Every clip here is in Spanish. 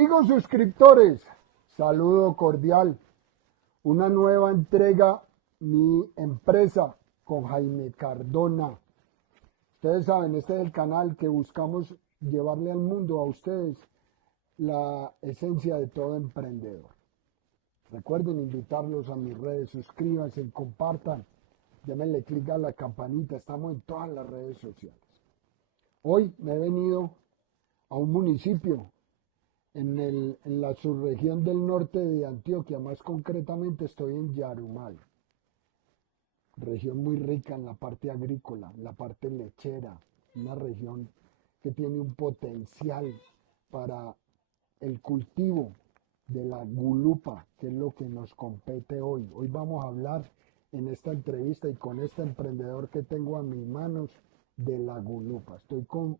Amigos suscriptores, saludo cordial. Una nueva entrega, mi empresa con Jaime Cardona. Ustedes saben, este es el canal que buscamos llevarle al mundo, a ustedes, la esencia de todo emprendedor. Recuerden invitarlos a mis redes, suscríbanse, compartan, démenle clic a la campanita, estamos en todas las redes sociales. Hoy me he venido a un municipio en la subregión del norte de Antioquia, más concretamente estoy en Yarumal, región muy rica en la parte agrícola, la parte lechera, una región que tiene un potencial para el cultivo de la gulupa, que es lo que nos compete hoy. Hoy vamos a hablar en esta entrevista y con este emprendedor que tengo a mis manos de la gulupa. Estoy con,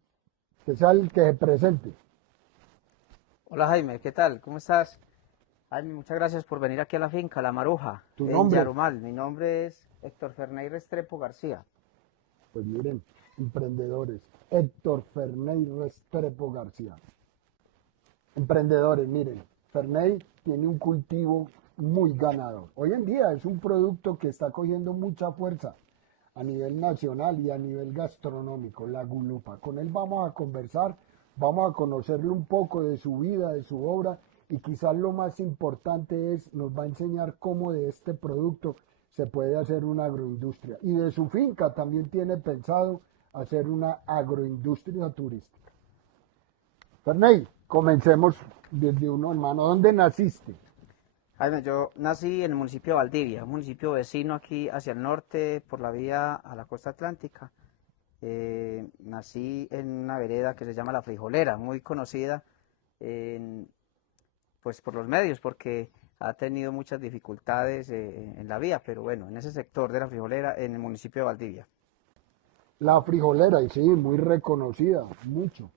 que sea el que se presente. Hola Jaime, ¿qué tal? ¿Cómo estás? Jaime, muchas gracias por venir aquí a la finca La Maruja, Tu en nombre. Yarumal. Mi nombre es Héctor Ferney Restrepo García. Pues miren, emprendedores, Héctor Ferney Restrepo García. Emprendedores, miren, Ferney tiene un cultivo muy ganador. Hoy en día es un producto que está cogiendo mucha fuerza a nivel nacional y a nivel gastronómico, la gulupa. Con él vamos a conversar, vamos a conocerle un poco de su vida, de su obra y quizás lo más importante es, nos va a enseñar cómo de este producto se puede hacer una agroindustria. Y de su finca también tiene pensado hacer una agroindustria turística. Ferney, comencemos desde uno, hermano. ¿Dónde naciste? Jaime, yo nací en el municipio de Valdivia, un municipio vecino aquí hacia el norte por la vía a la costa atlántica. Nací en una vereda que se llama La Frijolera, muy conocida en, pues por los medios porque ha tenido muchas dificultades en la vía, pero bueno, en ese sector de La Frijolera, en el municipio de Valdivia. La Frijolera, y sí, muy reconocida, mucho.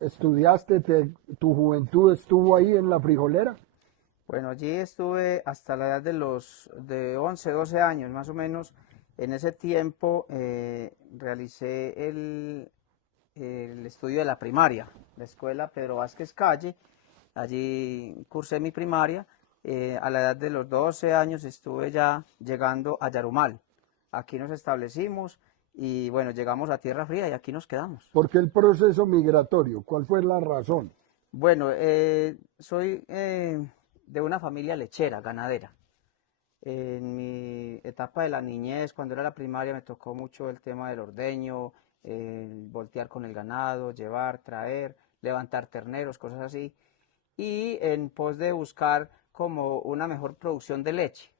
¿Estudiaste, tu juventud estuvo ahí en La Frijolera? Bueno, allí estuve hasta la edad de 11, 12 años más o menos. En ese tiempo realicé el estudio de la primaria, la escuela Pedro Vázquez Calle. Allí cursé mi primaria. A la edad de los 12 años estuve ya llegando a Yarumal. Aquí nos establecimos y bueno, llegamos a Tierra Fría y aquí nos quedamos. ¿Por qué el proceso migratorio? ¿Cuál fue la razón? Bueno, soy de una familia lechera, ganadera. En mi etapa de la niñez, cuando era la primaria, me tocó mucho el tema del ordeño, el voltear con el ganado, llevar, traer, levantar terneros, cosas así. Y en pos de buscar como una mejor producción de leche.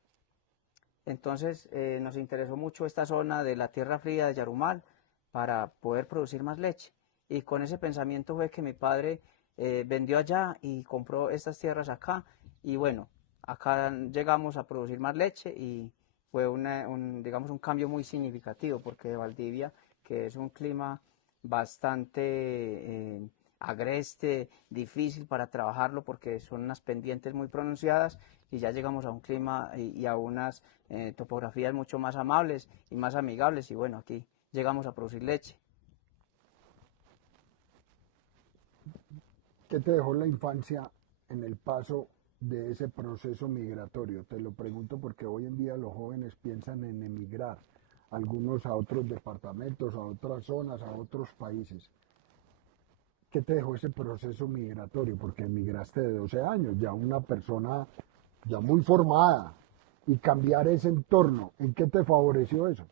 Entonces nos interesó mucho esta zona de la Tierra Fría de Yarumal para poder producir más leche. Y con ese pensamiento fue que mi padre vendió allá y compró estas tierras acá. Y bueno, acá llegamos a producir más leche y fue digamos, un cambio muy significativo porque de Valdivia, que es un clima bastante agreste, difícil para trabajarlo porque son unas pendientes muy pronunciadas y ya llegamos a un clima y a unas topografías mucho más amables y más amigables y bueno, aquí llegamos a producir leche. ¿Qué te dejó la infancia en el paso de ese proceso migratorio? Te lo pregunto porque hoy en día los jóvenes piensan en emigrar, algunos a otros departamentos, a otras zonas, a otros países. ¿Qué te dejó ese proceso migratorio? Porque emigraste de 12 años, ya una persona ya muy formada, y cambiar ese entorno, ¿en qué te favoreció eso?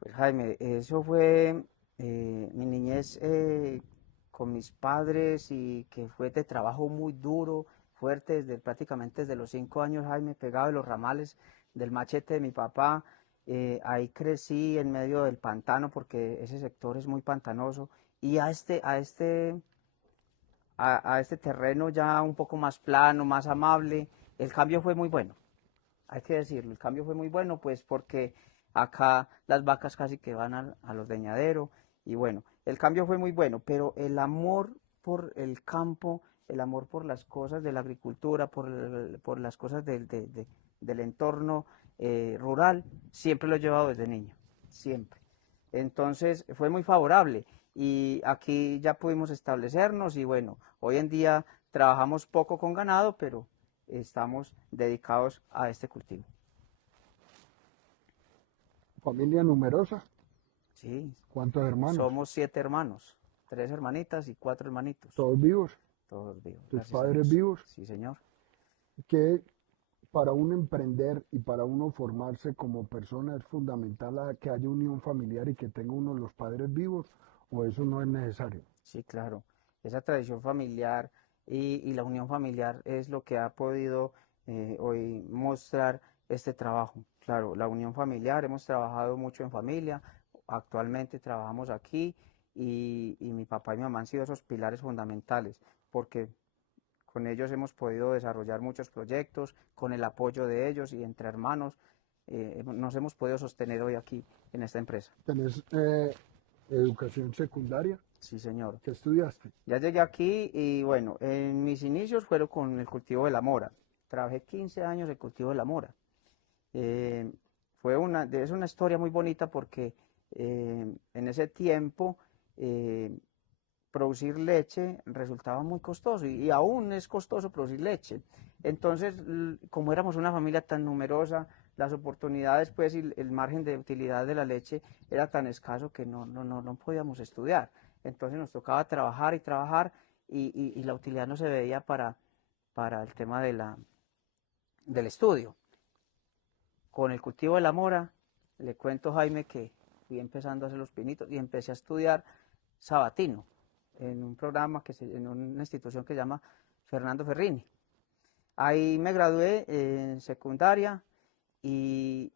Pues Jaime, eso fue mi niñez con mis padres y que fue de trabajo muy duro, fuerte, prácticamente desde los 5 años, Jaime, pegado de los ramales del machete de mi papá. Ahí crecí en medio del pantano porque ese sector es muy pantanoso y a este terreno ya un poco más plano, más amable, el cambio fue muy bueno, hay que decirlo, el cambio fue muy bueno, pues porque acá las vacas casi que van al ordeñadero y bueno, el cambio fue muy bueno, pero el amor por el campo, el amor por las cosas de la agricultura, por las cosas del entorno rural, siempre lo he llevado desde niño, siempre. Entonces fue muy favorable y aquí ya pudimos establecernos y bueno, hoy en día trabajamos poco con ganado, pero estamos dedicados a este cultivo. Familia numerosa. Sí, ¿Cuántos hermanos? somos 7 hermanos, 3 hermanitas y 4 hermanitos, ¿Todos vivos? todos vivos, ¿Tus gracias a padres Dios. vivos? Sí, señor. Que para uno emprender y para uno formarse como persona es fundamental que haya unión familiar y que tenga uno los padres vivos, o eso no es necesario. Sí, claro. Esa tradición familiar y la unión familiar es lo que ha podido hoy mostrar este trabajo. Claro, la unión familiar, hemos trabajado mucho en familia, actualmente trabajamos aquí y mi papá y mi mamá han sido esos pilares fundamentales porque con ellos hemos podido desarrollar muchos proyectos, con el apoyo de ellos y entre hermanos nos hemos podido sostener hoy aquí en esta empresa. ¿Tenés educación secundaria? Sí, señor. ¿Qué estudiaste? Ya llegué aquí y bueno, en mis inicios fueron con el cultivo de la mora. Trabajé 15 años el cultivo de la mora. Eh, es una historia muy bonita porque en ese tiempo eh, producir leche resultaba muy costoso y aún es costoso producir leche. Entonces, como éramos una familia tan numerosa, las oportunidades pues y el margen de utilidad de la leche era tan escaso que no podíamos estudiar. Entonces nos tocaba trabajar y trabajar y la utilidad no se veía para el tema del estudio. Con el cultivo de la mora, le cuento Jaime que fui empezando a hacer los pinitos y empecé a estudiar sabatino en un programa en una institución que se llama Fernando Ferrini. Ahí me gradué en secundaria y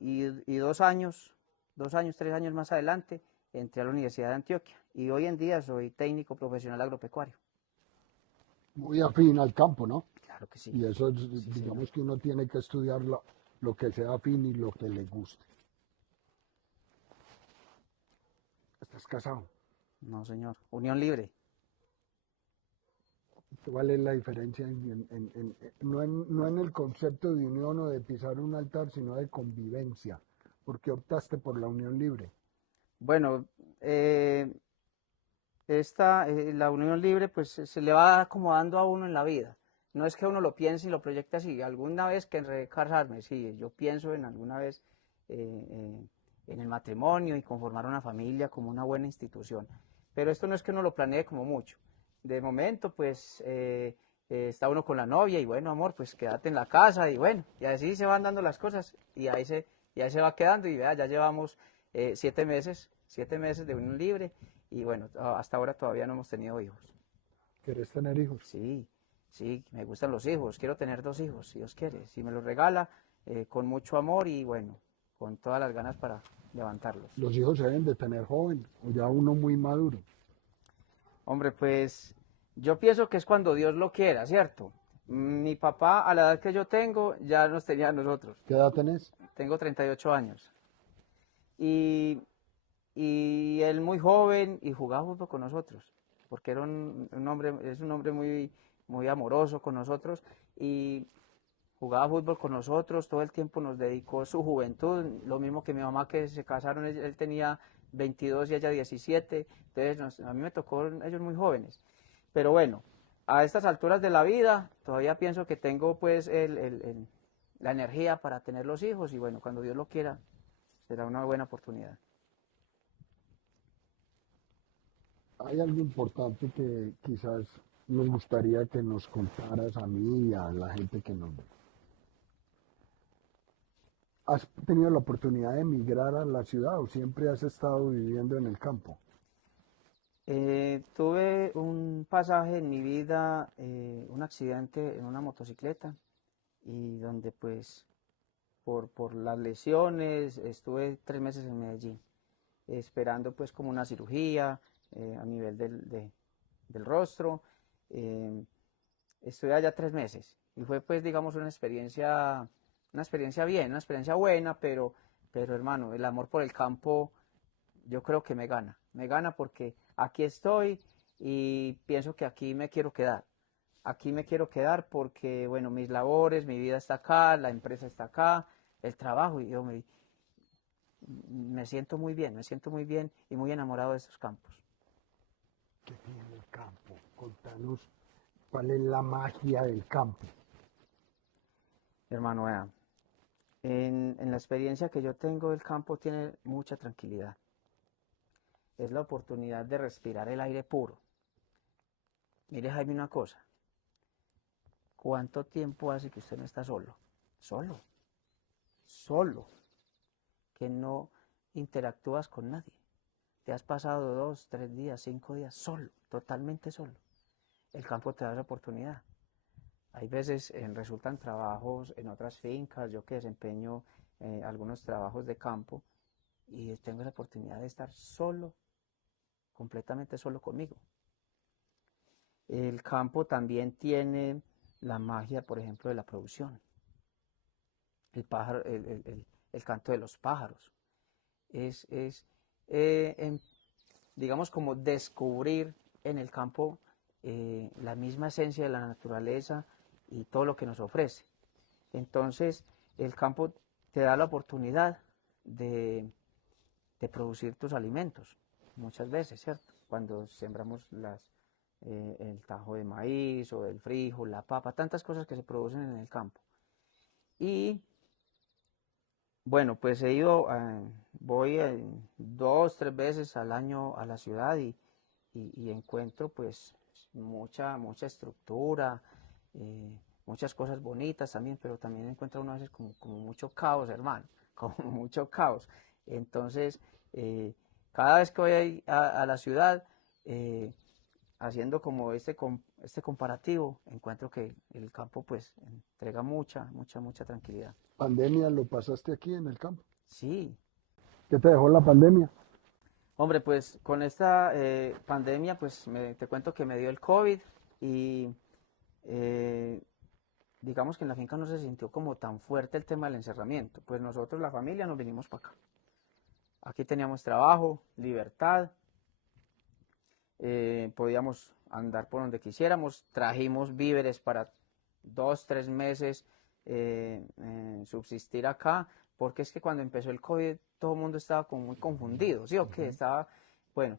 2 años, 3 años más adelante entré a la Universidad de Antioquia y hoy en día soy técnico profesional agropecuario. Muy afín al campo, ¿no? Claro que sí, Y eso, sí señor. digamos que uno tiene que estudiar lo que sea afín y lo que le guste. ¿Estás casado? No señor, unión libre. ¿Cuál es la diferencia no en el concepto de unión o de pisar un altar, sino de convivencia? ¿Por qué optaste por la unión libre? Bueno, la unión libre pues se le va acomodando a uno en la vida. No es que uno lo piense y lo proyecte así. Alguna vez querré casarme, sí, yo pienso en alguna vez en el matrimonio y conformar una familia como una buena institución. Pero esto no es que uno lo planee como mucho. De momento pues está uno con la novia y bueno, amor, pues quédate en la casa y bueno, y así se van dando las cosas y ahí se va quedando y vea, ya llevamos 7 meses de unión libre y bueno, hasta ahora todavía no hemos tenido hijos. ¿Querés tener hijos? Sí, sí, me gustan los hijos. Quiero tener 2 hijos, si Dios quiere. Si me los regala, con mucho amor y bueno, con todas las ganas para levantarlos. Los hijos se deben de tener joven o ya uno muy maduro. Hombre, pues yo pienso que es cuando Dios lo quiera, ¿cierto? Mi papá, a la edad que yo tengo, ya nos tenía a nosotros. ¿Qué edad tenés? Tengo 38 años. Y, y él muy joven y jugaba fútbol con nosotros, porque era un hombre, es un hombre muy amoroso con nosotros y jugaba fútbol con nosotros, todo el tiempo nos dedicó su juventud, lo mismo que mi mamá que se casaron, él tenía 22 y ella 17, entonces a mí me tocó ellos muy jóvenes. Pero bueno, a estas alturas de la vida todavía pienso que tengo pues la energía para tener los hijos y bueno, cuando Dios lo quiera, será una buena oportunidad. Hay algo importante que quizás nos gustaría que nos contaras a mí y a la gente que nos ve. ¿Has tenido la oportunidad de emigrar a la ciudad o siempre has estado viviendo en el campo? Tuve un pasaje en mi vida, un accidente en una motocicleta y donde pues por las lesiones estuve 3 meses en Medellín, esperando pues como una cirugía a nivel del rostro. eh, Estuve allá 3 meses y fue pues digamos una experiencia bien, una experiencia buena, pero hermano, el amor por el campo yo creo que me gana porque aquí estoy y pienso que aquí me quiero quedar. Aquí me quiero quedar porque, bueno, mis labores, mi vida está acá, la empresa está acá, el trabajo, y yo me siento muy bien y muy enamorado de estos campos. que tiene el campo? Contanos cuál es la magia del campo. Hermano, vea, en la experiencia que yo tengo, el campo tiene mucha tranquilidad. Es la oportunidad de respirar el aire puro. Mire, Jaime, una cosa. ¿Cuánto tiempo hace que usted no está solo? Solo, solo, que no interactúas con nadie. Te has pasado 2, 3 días, 5 días solo, totalmente solo. El campo te da esa oportunidad. Hay veces resultan trabajos en otras fincas, yo que desempeño algunos trabajos de campo y tengo la oportunidad de estar solo, completamente solo conmigo. El campo también tiene la magia, por ejemplo, de la producción. El pájaro, el canto de los pájaros. Es en, digamos, como descubrir en el campo la misma esencia de la naturaleza y todo lo que nos ofrece. Entonces, el campo te da la oportunidad de producir tus alimentos, muchas veces, ¿cierto? Cuando sembramos el tajo de maíz o el frijol, la papa, tantas cosas que se producen en el campo. Y bueno, pues voy 2, 3 veces al año a la ciudad y encuentro pues mucha estructura, muchas cosas bonitas también, pero también encuentro uno a veces como mucho caos, hermano, como mucho caos. Entonces, cada vez que voy a la ciudad, eh, haciendo como este comparativo, encuentro que el campo pues entrega mucha tranquilidad. ¿Pandemia lo pasaste aquí en el campo? Sí, ¿Qué te dejó la pandemia? hombre, pues con esta pandemia, pues te cuento que me dio el COVID y eh, digamos que en la finca no se sintió como tan fuerte el tema del encerramiento. Pues nosotros, la familia, nos vinimos para acá. Aquí teníamos trabajo, libertad, podíamos andar por donde quisiéramos, trajimos víveres para 2, 3 meses subsistir acá, porque es que cuando empezó el COVID todo el mundo estaba como muy confundido, ¿sí o qué? Estaba, bueno,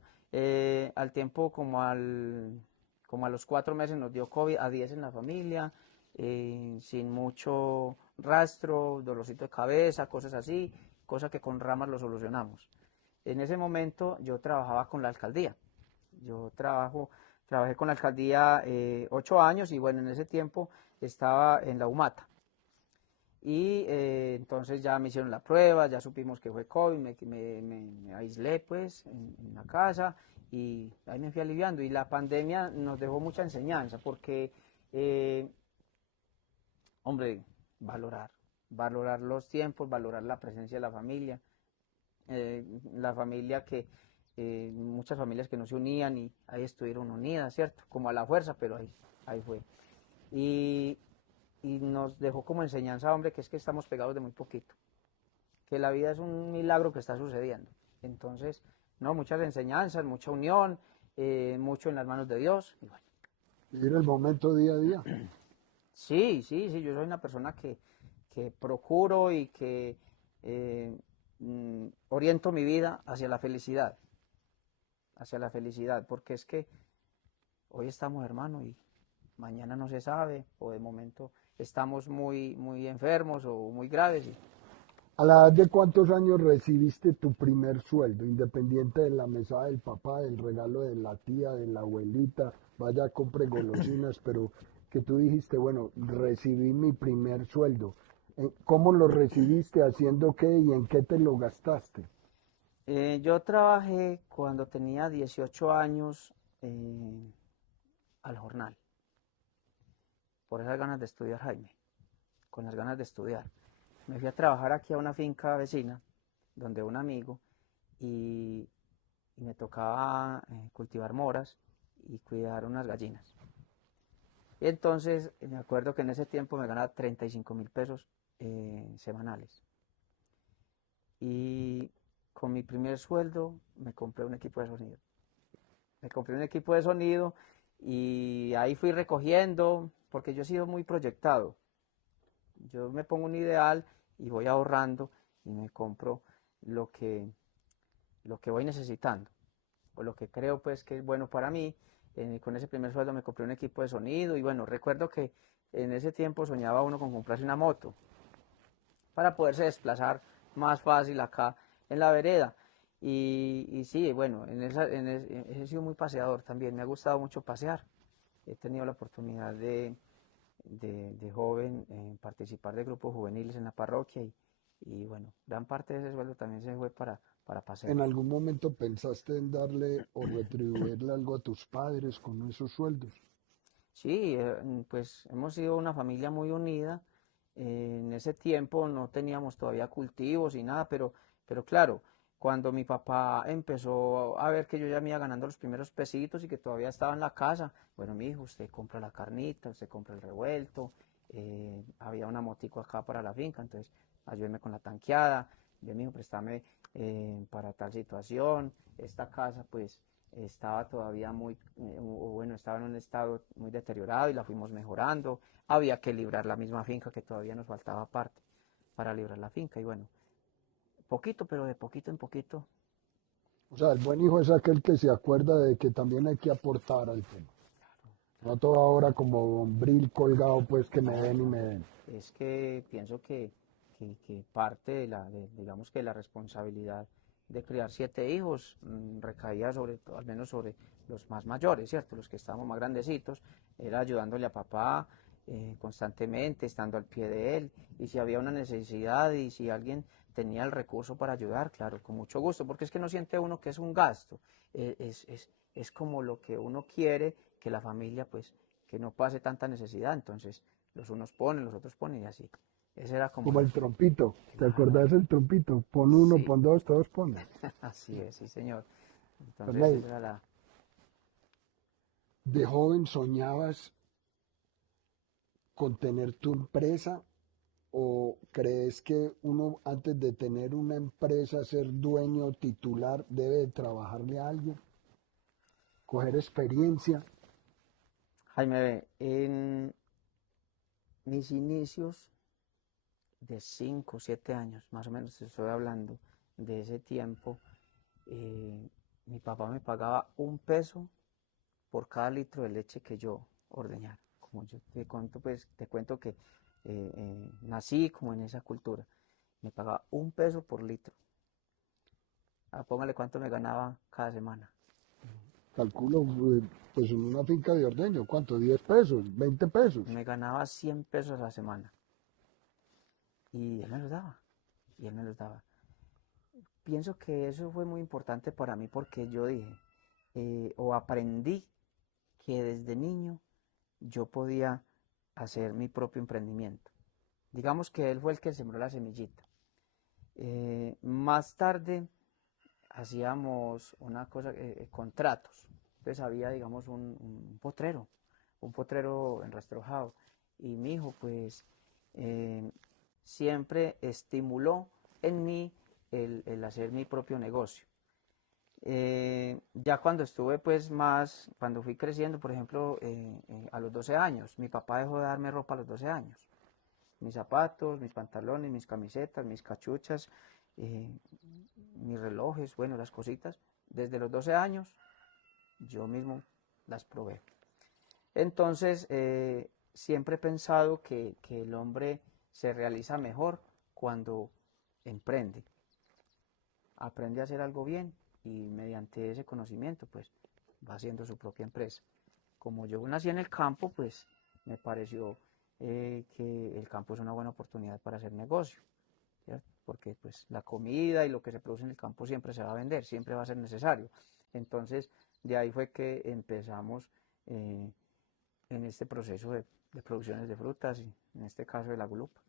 al tiempo como a los 4 meses nos dio COVID a 10 en la familia, sin mucho rastro, dolorcito de cabeza, cosas así, cosas que con ramas lo solucionamos. En ese momento yo trabajaba con la alcaldía. Yo trabajé con la alcaldía 8 años y bueno, en ese tiempo estaba en la UMATA. Y entonces ya me hicieron la prueba, ya supimos que fue COVID, me aislé pues en la casa y ahí me fui aliviando. Y la pandemia nos dejó mucha enseñanza porque, eh, hombre, valorar los tiempos, valorar la presencia de la familia que muchas familias que no se unían y ahí estuvieron unidas, ¿cierto? Como a la fuerza, pero ahí fue. Y, y nos dejó como enseñanza, hombre, que es que estamos pegados de muy poquito, que la vida es un milagro que está sucediendo. Entonces, no, muchas enseñanzas, mucha unión, mucho en las manos de Dios. Y bueno, Vivir el momento día a día. sí, yo soy una persona que procuro y que oriento mi vida hacia la felicidad, porque es que hoy estamos hermanos y mañana no se sabe, o de momento estamos muy enfermos o muy graves. ¿A la edad de cuántos años recibiste tu primer sueldo, independiente de la mesada del papá, del regalo de la tía, de la abuelita, vaya, compre golosinas, pero que tú dijiste, bueno, recibí mi primer sueldo? ¿Cómo lo recibiste, haciendo qué y en qué te lo gastaste? Yo trabajé cuando tenía 18 años al jornal, por esas ganas de estudiar, Jaime, con las ganas de estudiar. Me fui a trabajar aquí a una finca vecina, donde un amigo, y, y me tocaba cultivar moras y cuidar unas gallinas. Y entonces me acuerdo que en ese tiempo me ganaba 35.000 pesos semanales. Y con mi primer sueldo me compré un equipo de sonido. Me compré un equipo de sonido y ahí fui recogiendo, porque yo he sido muy proyectado. Yo me pongo un ideal y voy ahorrando y me compro lo que, lo que voy necesitando. o lo que creo pues que es bueno para mí. Con ese primer sueldo me compré un equipo de sonido y bueno, recuerdo que en ese tiempo soñaba uno con comprarse una moto para poderse desplazar más fácil acá en la vereda. Y sí, bueno, he sido muy paseador también, me ha gustado mucho pasear. He tenido la oportunidad de joven participar de grupos juveniles en la parroquia y bueno, gran parte de ese sueldo también se fue para pasear. ¿En algún momento pensaste en darle o retribuirle algo a tus padres con esos sueldos? Sí, pues hemos sido una familia muy unida. En ese tiempo no teníamos todavía cultivos y nada, pero claro, cuando mi papá empezó a ver que yo ya me iba ganando los primeros pesitos y que todavía estaba en la casa, bueno, mi hijo, usted compra la carnita, usted compra el revuelto, había una motico acá para la finca, entonces ayúdeme con la tanqueada, yo mi hijo, préstame para tal situación, esta casa pues estaba todavía bueno, estaba en un estado muy deteriorado y la fuimos mejorando. Había que librar la misma finca que todavía nos faltaba parte para librar la finca y bueno, poquito, pero de poquito en poquito. O sea, el buen hijo es aquel que se acuerda de que también hay que aportar al tema. No toda hora como bombril colgado, pues que me No, den y me claro. den. Es que pienso que parte digamos que la responsabilidad de criar 7 hijos recaía sobre todo, al menos sobre los más mayores, ¿cierto? Los que estábamos más grandecitos, era ayudándole a papá constantemente, estando al pie de él, y si había una necesidad y si alguien tenía el recurso para ayudar, claro, con mucho gusto, porque es que no siente uno que es un gasto, es como lo que uno quiere que la familia, pues, que no pase tanta necesidad, entonces los unos ponen, los otros ponen y así. Ese era como Como lo el que, trompito. ¿Te claro, acordás del trompito? Pon uno, sí, pon dos, todos ponen. así es, sí señor. Entonces Ferney, esa era la... ¿de joven soñabas con tener tu empresa o crees que uno antes de tener una empresa, ser dueño titular, debe de trabajarle a alguien, coger experiencia? Jaime, en mis inicios de 5 o 7 años, más o menos estoy hablando de ese tiempo, eh, mi papá me pagaba 1 peso por cada litro de leche que yo ordeñara. Como yo te cuento, pues te cuento que nací como en esa cultura. Me pagaba 1 peso por litro. Póngale cuánto me ganaba cada semana. Calculo, pues en una finca de ordeño, ¿cuánto? ¿10 pesos? ¿20 pesos? Me ganaba 100 pesos a la semana. Y él me los daba. Y él me los daba. Pienso que eso fue muy importante para mí porque yo dije, o aprendí que desde niño yo podía hacer mi propio emprendimiento. Digamos que él fue el que sembró la semillita. Más tarde hacíamos una cosa, contratos. Entonces había, digamos, un potrero enrastrojado. Y mi hijo, pues, eh, siempre estimuló en mí el hacer mi propio negocio. Ya cuando estuve, pues, cuando fui creciendo, por ejemplo, a los 12 años, mi papá dejó de darme ropa a los 12 años. Mis zapatos, mis pantalones, mis camisetas, mis cachuchas, eh, mis relojes, bueno, las cositas. Desde los 12 años yo mismo las probé. Entonces, siempre he pensado que el hombre se realiza mejor cuando emprende, aprende a hacer algo bien y mediante ese conocimiento, pues, va haciendo su propia empresa. Como yo nací en el campo, pues, me pareció que el campo es una buena oportunidad para hacer negocio, ¿cierto? Porque pues la comida y lo que se produce en el campo siempre se va a vender, siempre va a ser necesario. Entonces, de ahí fue que empezamos en este proceso de producciones de frutas, y en este caso de la gulupa.